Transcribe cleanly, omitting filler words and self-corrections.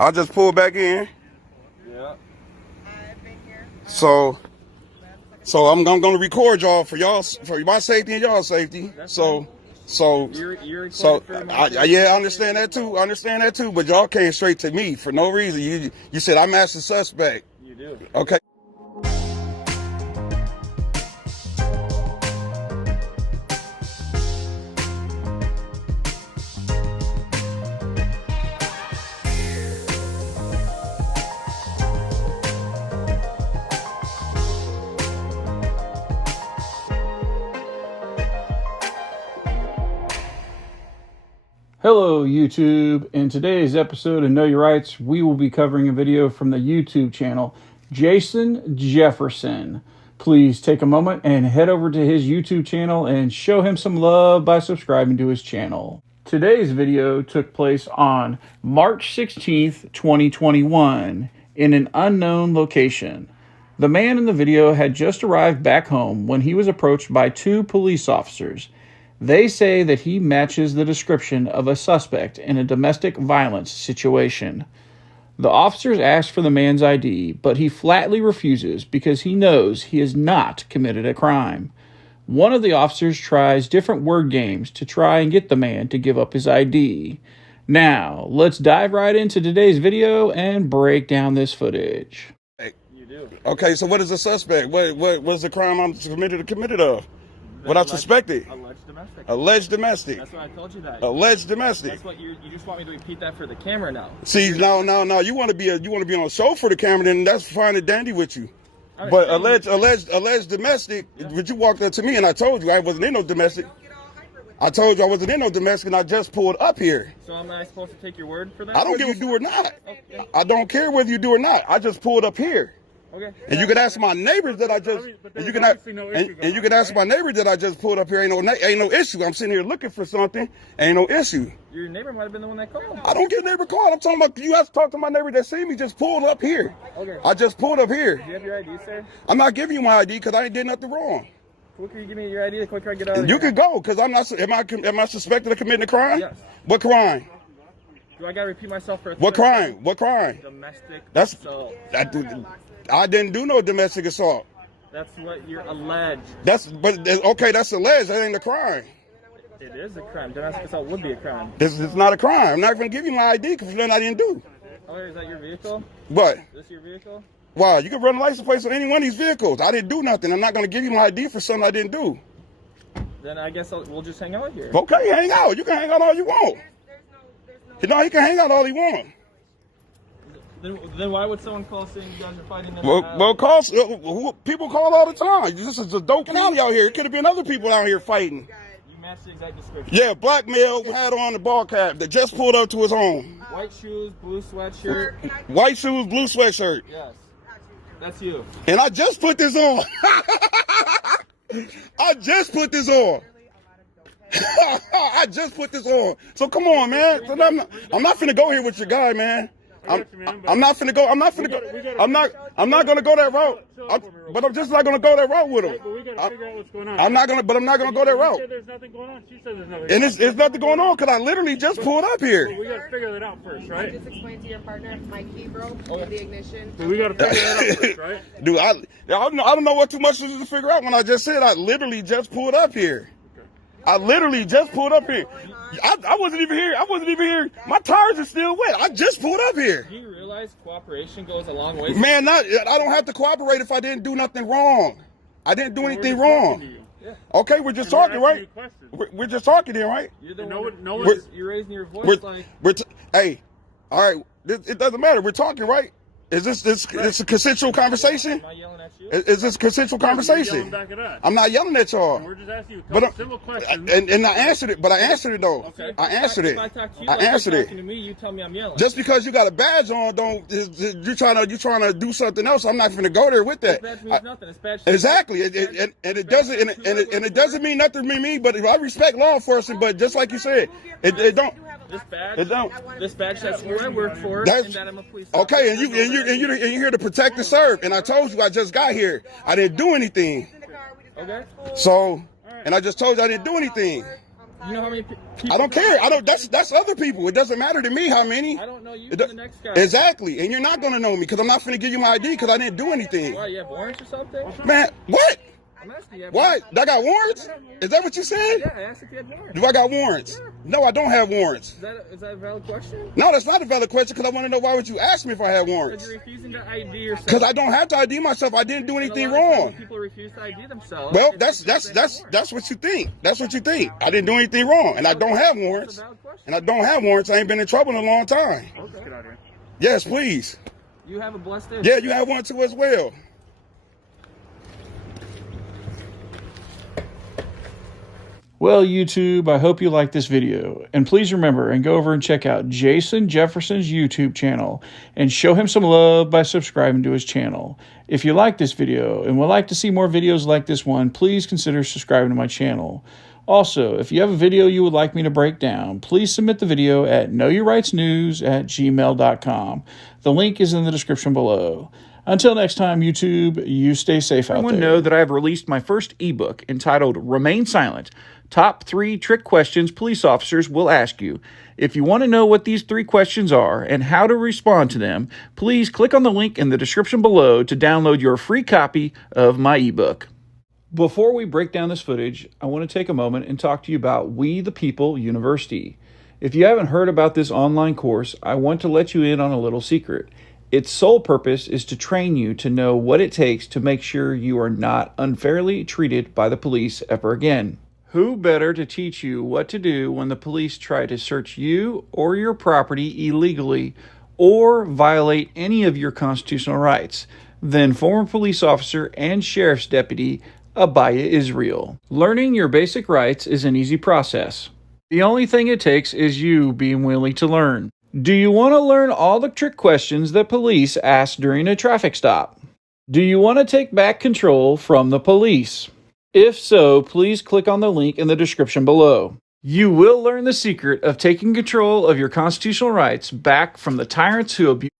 I just pulled back in. Yeah. So I'm gonna record y'all for my safety and y'all safety. So yeah, I understand that too. But y'all came straight to me for no reason. You said I'm asking suspect. You do. Okay. Hello YouTube. In today's episode of Know Your Rights, we will be covering a video from the YouTube channel Jason Jefferson. Please take a moment and head over to his YouTube channel and show him some love by subscribing to his channel. Today's video took place on March 16th, 2021 in an unknown location. The man in the video had just arrived back home when he was approached by two police officers. They say that he matches the description of a suspect in a domestic violence situation. The officers ask for the man's ID, but he flatly refuses because he knows he has not committed a crime. One of the officers tries different word games to try and get the man to give up his ID. Now, let's dive right into today's video and break down this footage. You do. Okay, so what is the suspect? What was the crime I'm committed of? What I suspected? Alleged domestic. Alleged domestic. That's why I told you that. Alleged domestic. That's what you just want me to repeat that for the camera now. See, no. You want to be on a show for the camera, then that's fine and dandy with you. But alleged domestic. Yeah. But you walked up to me and I told you I wasn't in no domestic. I told you I wasn't in no domestic, and I just pulled up here. So am I supposed to take your word for that? I don't give a do or not. Okay. I don't care whether you do or not. I just pulled up here. Okay. And you can ask my neighbors that I just, and you can ask my neighbors that I just pulled up here. Ain't no issue. I'm sitting here looking for something. Ain't no issue. Your neighbor might have been the one that called. I don't get neighbor called. I'm talking about you have to talk to my neighbor that see me just pulled up here. Okay. I just pulled up here. Do you have your ID, sir? I'm not giving you my ID because I ain't did nothing wrong. The quicker you give me your ID, the quicker I get out of here. You can go because I'm not. Am I suspected of committing a crime? Yes. What crime? Do I gotta repeat myself for a What crime? What crime? Domestic assault. I didn't do no domestic assault. That's what you're alleged. Okay, that's alleged. That ain't a crime. It is a crime. Domestic assault would be a crime. This is not a crime. I'm not going to give you my ID because nothing I didn't do. Oh, is that your vehicle? What? Is this your vehicle? Wow, you can run a license plate on any one of these vehicles. I didn't do nothing. I'm not going to give you my ID for something I didn't do. Then I guess we'll just hang out here. Okay, hang out. You can hang out all you want. No, he can hang out all he wants. Then why would someone call saying you guys are fighting? People call all the time. This is a dope county out here. It could have been other people out here fighting. You matched the exact description. Yeah, black male had on the ball cap that just pulled up to his home. White shoes, blue sweatshirt. White shoes, blue sweatshirt. Yes, that's you. And I just put this on. I just put this on. I just put this on. So come on, man. So I'm not finna go here with your guy, man. I'm not finna go. I'm not gonna go that route. But I'm just not gonna go that route with him. But we gotta figure out what's going on. I'm not gonna go that route. You said there's nothing going on. She said there's nothing. And it's nothing going on because I literally just pulled up here. We gotta figure that out first, right? Just explain to your partner my key broke in the ignition. We gotta figure that out first, right? Dude, I don't know what too much is to figure out when I just said I literally just pulled up here. I literally just pulled up here. I wasn't even here. My tires are still wet. I just pulled up here. Do you realize cooperation goes a long way? Man, I don't have to cooperate if I didn't do nothing wrong. I didn't do anything wrong. Yeah. Okay, we're just talking, right? We're just talking here, right? You're the one. You're raising your voice hey, all right. It doesn't matter. We're talking, right? Is this a consensual conversation? Am I yelling at you? Is this a consensual conversation? I'm not yelling at y'all. We're just asking you a couple simple questions. And I answered it, but I answered it though. Okay. I answered it. If I talk to you, I answered it. to me, you tell me I'm yelling. Just because you got a badge on, you're trying to do something else. I'm not finna go there with that. This badge means nothing. It's badge. Exactly. It doesn't mean nothing to me. But I respect law enforcement. But just like you said, it don't. This badge. It don't. This badge says who I work for and that I'm a police officer. Okay, and you're here to protect and serve. And I told you I just got here. I didn't do anything. Okay. So, and I just told you I didn't do anything. You know how many people? I don't care. I don't. That's other people. It doesn't matter to me how many. I don't know you. It The do- next guy. Exactly, and you're not gonna know me because I'm not finna give you my ID because I didn't do anything. Why? You have warrants or something? Man, what? I'm asking you. What? I got warrants? Is that what you said? Yeah, I asked if you had warrants. Do I got warrants? No, I don't have warrants. Is that a valid question? No, that's not a valid question because I want to know why would you ask me if I had Because warrants? you're refusing to ID yourself. Because I don't have to ID myself. I didn't do And a anything lot of times wrong. when people refuse to ID themselves. Well, it's because they have warrants. that's what you think. That's what you think. I didn't do anything wrong, and I don't have warrants. That's a valid question. And I don't have warrants. I ain't been in trouble in a long time. Okay. Get out of here. Yes, please. You have a blessed day. Yeah, you have one too as well. Well, YouTube, I hope you liked this video. And please remember and go over and check out Jason Jefferson's YouTube channel and show him some love by subscribing to his channel. If you like this video and would like to see more videos like this one, please consider subscribing to my channel. Also, if you have a video you would like me to break down, please submit the video at knowyourrightsnews@gmail.com. The link is in the description below. Until next time, YouTube, you stay safe out there. Everyone know that I have released my first ebook entitled Remain Silent. Top 3 trick questions police officers will ask you. If you want to know what these 3 questions are and how to respond to them, please click on the link in the description below to download your free copy of my ebook. Before we break down this footage, I want to take a moment and talk to you about We the People University. If you haven't heard about this online course, I want to let you in on a little secret. Its sole purpose is to train you to know what it takes to make sure you are not unfairly treated by the police ever again. Who better to teach you what to do when the police try to search you or your property illegally or violate any of your constitutional rights than former police officer and sheriff's deputy Abiyah Israel. Learning your basic rights is an easy process. The only thing it takes is you being willing to learn. Do you want to learn all the trick questions that police ask during a traffic stop? Do you want to take back control from the police? If so, please click on the link in the description below. You will learn the secret of taking control of your constitutional rights back from the tyrants who abuse